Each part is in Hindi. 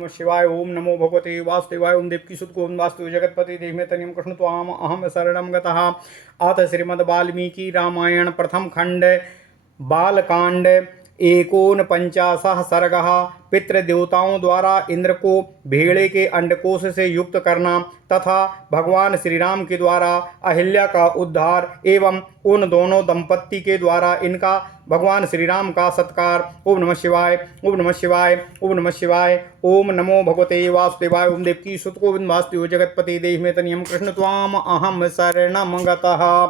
नमः शिवाय। ओम नमो भगवते वासुदेवाय। ओम देवकी सुत गोविंद वासुदेव जगतपति देवमे तनियम कृष्ण त्वाम अहम शरणम गतः। अथ श्रीमद् वाल्मीकि रामायण प्रथम खंड बालकांड एकोनपंचाशः सर्गः। पितृदेवताओं द्वारा इंद्र को भेड़े के अंडकोश से युक्त करना तथा भगवान श्री राम के द्वारा अहिल्या का उद्धार एवं उन दोनों दंपत्ति के द्वारा इनका भगवान श्री राम का सत्कार। ओम नमः शिवाय। ओम नमः शिवाय। ओम नमः शिवाय। ओम नमो भगवते वासुदेवाय। ओम देवकी सुत गोविंद वासुदेव जगतपति देवमे तनियम कृष्ण त्वाम अहम शरणम गतः।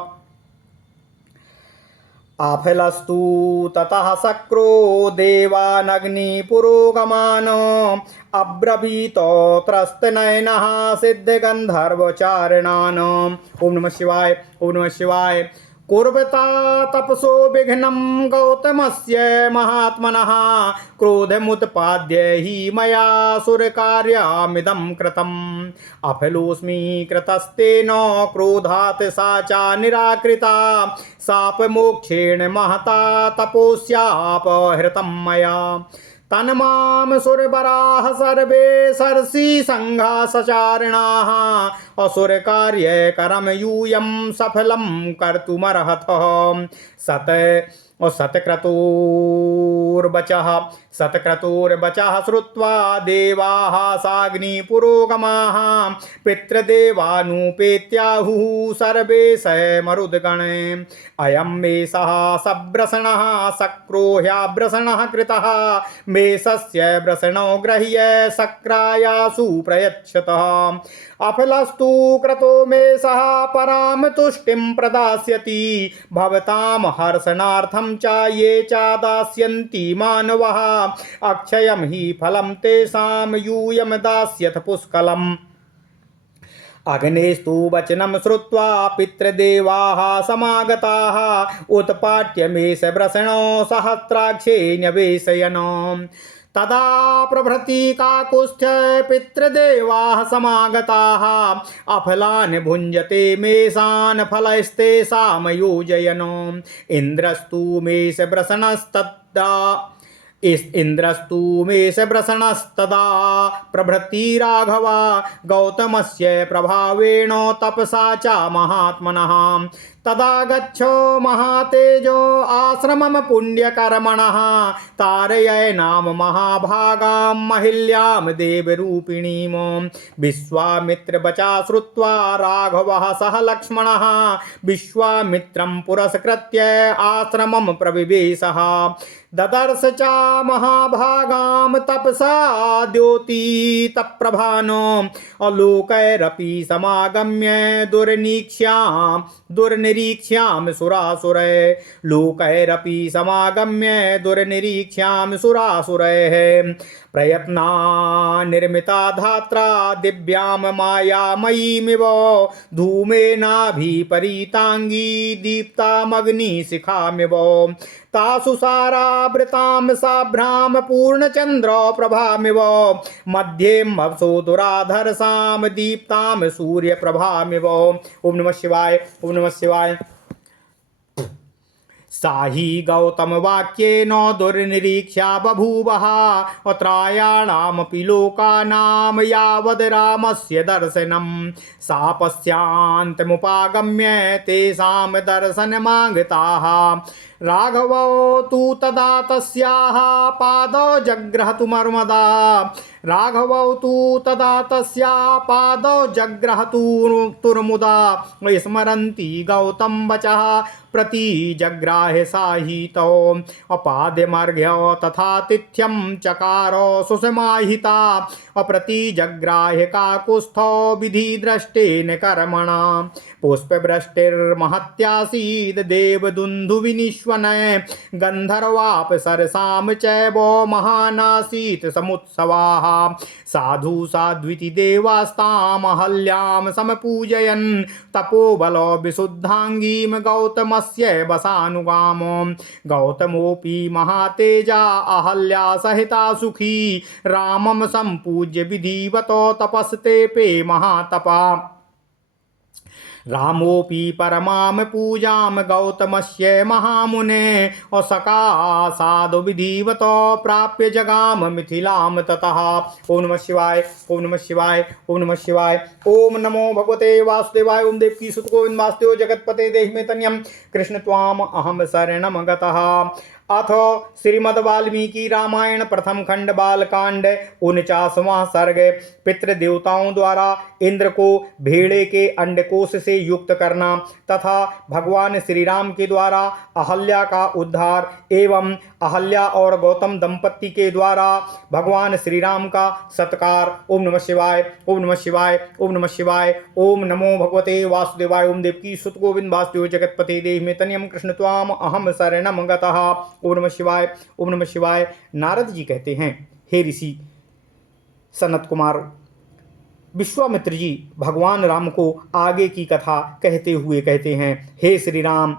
आफलस्तु ततः शक्रो देवानग्निपुरोगमान अब्रवीत त्रस्तनयनः सिद्धगन्धर्वचारिणान्। ओम नमः शिवाय। ओम नमः शिवाय। कुर्वता तपसो विघ्नं गौतमस्य महात्मनः क्रोधमुत्पाद्य हि मया सुरकार्यमिदं कृतम्। अफलोऽस्मि कृतस्तेन क्रोधात् सा च निराकृता शापमोक्षेण महता तपोस्यापहृतं मया। तन्मां सुरवराः सर्वे सर्षि संघा सचारिणाः असुरकार्यकरं यूयं सफलं कर्तुमर्हतः। सतक्रतुर्वचः श्रुत्वा देवाः साग्निपुरोगमाः पितृदेवानुपेत्याहुः सर्वे स मरुद्गणे। अयं मेषः सब्रसणः शक्रो ह्याब्रसणः कृतः मेषस्य वृषणो गृह्य शक्रायासु प्रयच्छतः। अफलस्तु क्रतो मेषः परां तुष्टिं प्रदास्यति भवतां हर्षणार्थं च ये च दास्यन्ति मानवः अक्षयं हि फलं तेषां यूयं दास्यथ पुष्कलम्। अग्नेस्तु वचनं श्रुत्वा पितृदेवाः समागताः उत्पाट्य मेषवृषणो सहस्राक्षे न्यवेशयन्। तदा प्रभृति काकुत्स्थ्य पितृदेवाः समागताः अफलान् भुञ्जते मेषान् फलैस्तेषां योजयन्। इन्द्रस्तु मेषवृषणस्तदा प्रभृति राघवा गौतमस्य प्रभावेण तपसा च महात्मनः। तदा गच्छो महातेजो आश्रमं पुण्यकर्मणः तारय नाम महाभागां महिल्यां देवरूपिणीं। विश्वामित्रवचा श्रुत्वा राघवः सह लक्ष्मणः विश्वामित्रं पुरस्कृत्य आश्रमं प्रविवेशः। ददर्श च महाभागां तपसा द्योतितप्रभानो अलोकैरपि समागम्य दुर्निरीक्ष्यां सुरासुरै। लोकैरपि समागम्य दुर्निरीक्ष्यां सुरासुरैः। प्रयत्ना निर्मिता धात्रा दिव्यां मायामयीमिव धूमेनाभिपरीताङ्गी दीप्तामग्निशिखामिव। तासु सारावृतां साभ्रां पूर्णचन्द्र प्रभामिव मध्ये मवसो दुराधरसां दीप्तां सूर्यप्रभामिव। ओम नमः शिवाय। ओम नमः शिवाय। साहि गौतम वाक्येन दुर्निरीक्षा बभूवः अत्रायाणामपि लोकानां यावद् रामस्य दर्शनं। सापस्यान्तमुपागम्य तेषां दर्शनमागताः। राघवो तु तदा तस्याः पादौ जग्रहतु मर्मदा। राघवौ तु तदा तस्याः पादौ जग्रहतु तुर्मुदा स्मरन्ति गौतम वचः प्रति जग्राहे साहितौ। अपाद्यमर्घ्य तथातिथ्यं चकार सुसमाहिता अप्रति जग्राहे काकुत्स्थो विधि दृष्टेन कर्मणा। पुष्पवृष्टिर्महत्यासीद् देवदुन्दुविनिष्वनय गन्धर्वाप्सरसां चैव महानासीत् समुत्सवाः। साधु साध्विति देवास्तामहल्यां समपूजयन् तपोबलो विशुद्धाङ्गीं गौतमस्य वसानुगाम। गौतमोऽपि महातेजा अहल्या सहिता सुखी रामं सम्पूज्य विधिवतो तपस्तेपे महातपा। रामोऽपि परमां पूजां गौतमस्य महामुने असकासादो विधिवतो प्राप्य जगाम मिथिलां ततः। ओम नमः शिवाय, ओम नमः शिवाय, ओम नमः शिवाय। ओम नमो भगवते वासुदेवाय। ओम देवकी सुत गोविंद वासुदेव जगतपते देहि मे तन्यं कृष्ण त्वाम अहम शरणं गतः। अथ श्रीमद् वाल्मीकि रामायण प्रथम खंड बालकांड 49वां सर्ग। पितृदेवताओं द्वारा इंद्र को भेड़े के अंडकोश से युक्त करना तथा भगवान श्री राम के द्वारा अहल्या का उद्धार एवं अहल्या और गौतम दंपति के द्वारा भगवान श्री राम का सत्कार। ओम नमः शिवाय, ओम नमः शिवाय, ओम नमः शिवाय। ओम नमो भगवते वासुदेवाय। ओम देवकी सुत गोविंद वासुदेव जगतपते देहि मे तन्यं कृष्ण त्वाम अहम शरणं गतः। ओम नमः शिवाय, ओम नमः शिवाय। नारद जी कहते हैं, हे ऋषि सनत कुमार, विश्वामित्र जी भगवान राम को आगे की कथा कहते हुए कहते हैं, हे श्री राम,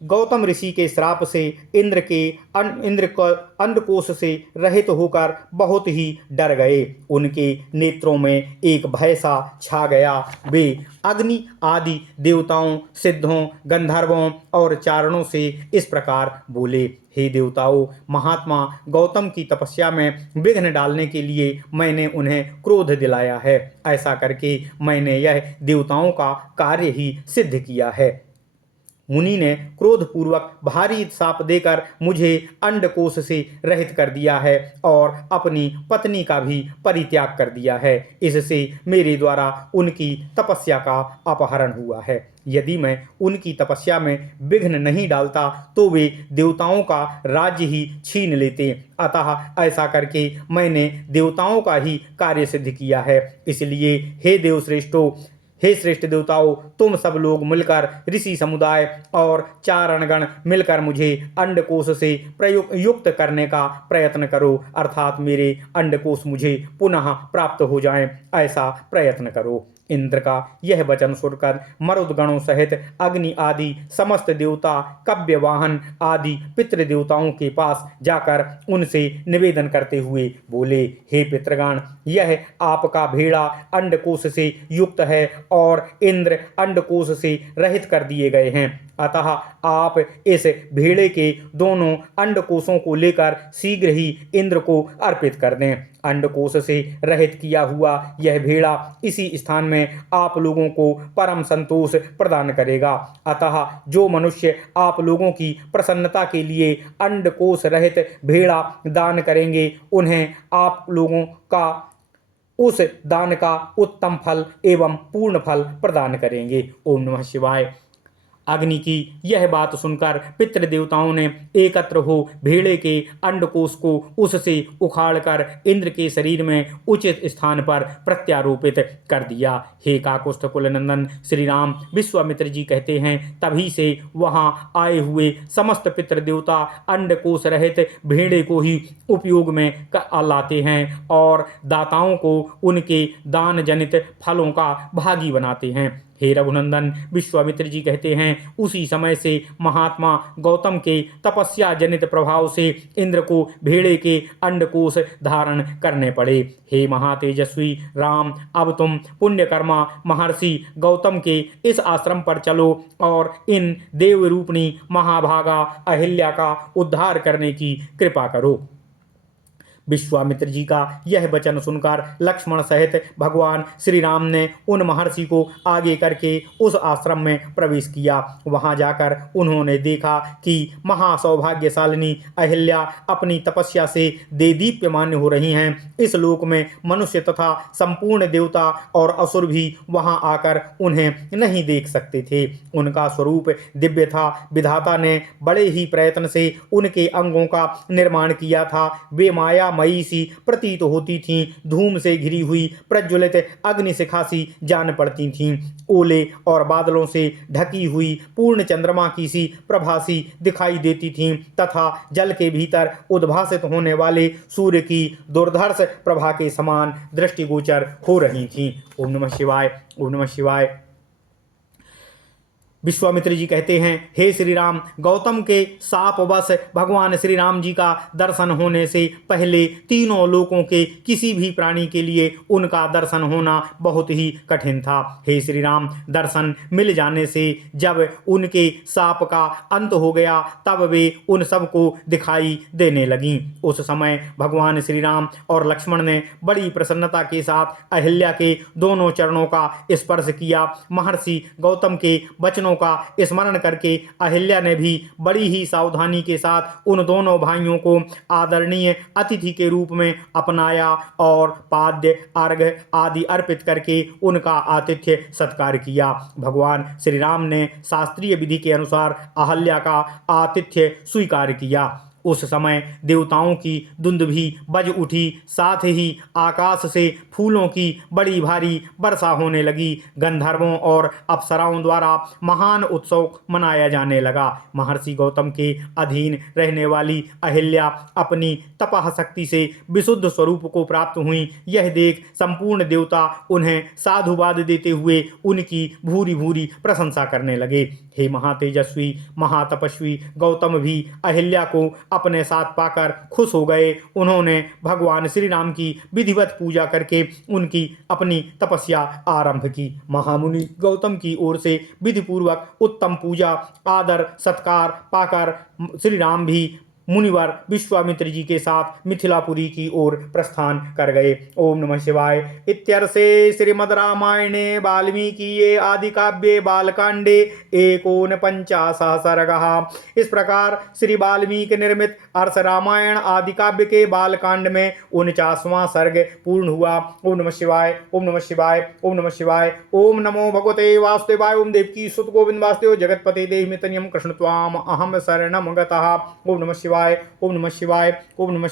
गौतम ऋषि के श्राप से इंद्र को अंडकोश से रहित होकर बहुत ही डर गए। उनके नेत्रों में एक भय सा छा गया। वे अग्नि आदि देवताओं, सिद्धों, गंधर्वों और चारणों से इस प्रकार बोले, हे देवताओं, महात्मा गौतम की तपस्या में विघ्न डालने के लिए मैंने उन्हें क्रोध दिलाया है। ऐसा करके मैंने यह देवताओं का कार्य ही सिद्ध किया है। मुनि ने क्रोधपूर्वक भारी शाप देकर मुझे अंडकोश से रहित कर दिया है और अपनी पत्नी का भी परित्याग कर दिया है। इससे मेरे द्वारा उनकी तपस्या का अपहरण हुआ है। यदि मैं उनकी तपस्या में विघ्न नहीं डालता तो वे देवताओं का राज्य ही छीन लेते। अतः ऐसा करके मैंने देवताओं का ही कार्य सिद्ध किया है। इसलिए हे देवश्रेष्ठों, हे श्रेष्ठ देवताओं, तुम सब लोग मिलकर, ऋषि समुदाय और चारणगण मिलकर मुझे अंडकोश से युक्त करने का प्रयत्न करो, अर्थात मेरे अंडकोश मुझे पुनः प्राप्त हो जाएं, ऐसा प्रयत्न करो। इंद्र का यह वचन सुनकर मरुदगणों सहित अग्नि आदि समस्त देवता कव्यवाहन आदि पितृदेवताओं के पास जाकर उनसे निवेदन करते हुए बोले, हे पितृगण, यह आपका भेड़ा अंडकोश से युक्त है और इंद्र अंडकोश से रहित कर दिए गए हैं। अतः आप इस भेड़े के दोनों अंडकोशों को लेकर शीघ्र ही इंद्र को अर्पित कर दें। अंडकोश से रहित किया हुआ यह भेड़ा इसी स्थान में आप लोगों को परम संतोष प्रदान करेगा। अतः जो मनुष्य आप लोगों की प्रसन्नता के लिए अंडकोश रहित भेड़ा दान करेंगे, उन्हें आप लोगों का उस दान का उत्तम फल एवं पूर्ण फल प्रदान करेंगे। ओम नमः शिवाय। अग्नि की यह बात सुनकर पितृदेवताओं ने एकत्र हो भेड़े के अंडकोश को उससे उखाड़कर इंद्र के शरीर में उचित स्थान पर प्रत्यारोपित कर दिया। हे काकुस्थ कुलनंदन श्री राम, विश्वामित्र जी कहते हैं, तभी से वहां आए हुए समस्त पितृदेवता अंडकोश रहित भेड़े को ही उपयोग में लाते हैं और दाताओं को उनके दान जनित फलों का भागी बनाते हैं। हे रघुनंदन, विश्वामित्र जी कहते हैं, उसी समय से महात्मा गौतम के तपस्या जनित प्रभाव से इंद्र को भेड़े के अंडकोश धारण करने पड़े। हे महातेजस्वी राम, अब तुम पुण्यकर्मा महर्षि गौतम के इस आश्रम पर चलो और इन देवरूपिणी महाभागा अहिल्या का उद्धार करने की कृपा करो। विश्वामित्र जी का यह वचन सुनकर लक्ष्मण सहित भगवान श्री राम ने उन महर्षि को आगे करके उस आश्रम में प्रवेश किया। वहां जाकर उन्होंने देखा कि महासौभाग्यशालिनी अहिल्या अपनी तपस्या से देदीप्यमान हो रही हैं। इस लोक में मनुष्य तथा संपूर्ण देवता और असुर भी वहां आकर उन्हें नहीं देख सकते थे। उनका स्वरूप दिव्य था। विधाता ने बड़े ही प्रयत्न से उनके अंगों का निर्माण किया था। वे माया मई सी प्रतीत होती थीं, धूम से घिरी हुई प्रज्वलित अग्नि शिखा सी जान पड़ती थीं, ओले और बादलों से ढकी हुई पूर्ण चंद्रमा की सी प्रभासी दिखाई देती थीं तथा जल के भीतर उद्भासित होने वाले सूर्य की दुर्धर्ष प्रभा के समान दृष्टिगोचर हो रही थीं। ओम नमः शिवाय, ओम नमः शिवाय। विश्वामित्र जी कहते हैं, हे श्री राम, गौतम के शापवश भगवान श्री राम जी का दर्शन होने से पहले तीनों लोकों के किसी भी प्राणी के लिए उनका दर्शन होना बहुत ही कठिन था। हे श्री राम, दर्शन मिल जाने से जब उनके शाप का अंत हो गया तब वे उन सबको दिखाई देने लगीं। उस समय भगवान श्री राम और लक्ष्मण ने बड़ी प्रसन्नता के साथ अहिल्या के दोनों चरणों का स्पर्श किया। महर्षि गौतम के वचनों का स्मरण करके अहिल्या ने भी बड़ी ही सावधानी के साथ उन दोनों भाइयों को आदरणीय अतिथि के रूप में अपनाया और पाद्य अर्घ्य आदि अर्पित करके उनका आतिथ्य सत्कार किया। भगवान श्री राम ने शास्त्रीय विधि के अनुसार अहिल्या का आतिथ्य स्वीकार किया। उस समय देवताओं की दुंदुभी बज उठी, साथ ही आकाश से फूलों की बड़ी भारी वर्षा होने लगी। गंधर्वों और अप्सराओं द्वारा महान उत्सव मनाया जाने लगा। महर्षि गौतम के अधीन रहने वाली अहिल्या अपनी तपः शक्ति से विशुद्ध स्वरूप को प्राप्त हुई। यह देख संपूर्ण देवता उन्हें साधुवाद देते हुए उनकी भूरी भूरी प्रशंसा करने लगे। हे महातेजस्वी महातपस्वी गौतम भी अहिल्या को अपने साथ पाकर खुश हो गए। उन्होंने भगवान श्री राम की विधिवत पूजा करके उनकी अपनी तपस्या आरंभ की। महामुनि गौतम की ओर से विधिपूर्वक उत्तम पूजा आदर सत्कार पाकर श्री राम भी मुनिवर विश्वामित्र जी के साथ मिथिलापुरी की ओर प्रस्थान कर गए। ओम नमः शिवाय। इत्यर्थे श्रीमद् रामायणे वाल्मीकिये आदि काव्ये बालकांडे 49 सर्गः। इस प्रकार श्री वाल्मीकि निर्मित अर्ष रामायण आदि काव्य के बालकांड में 49वां सर्ग पूर्ण हुआ। ओम नमः शिवाय। ओम नमः शिवाय। ओम नमः शिवाय। ओम नमो भगवते वासुदेवाय। ओम देवकी सुत गोविंद वासुदेव जगतपते देहिमितन्यं कृष्ण त्वाम अहम शरणं गतः। ओम नमः शिवाय। ओम नमः शिवाय। ओम नमः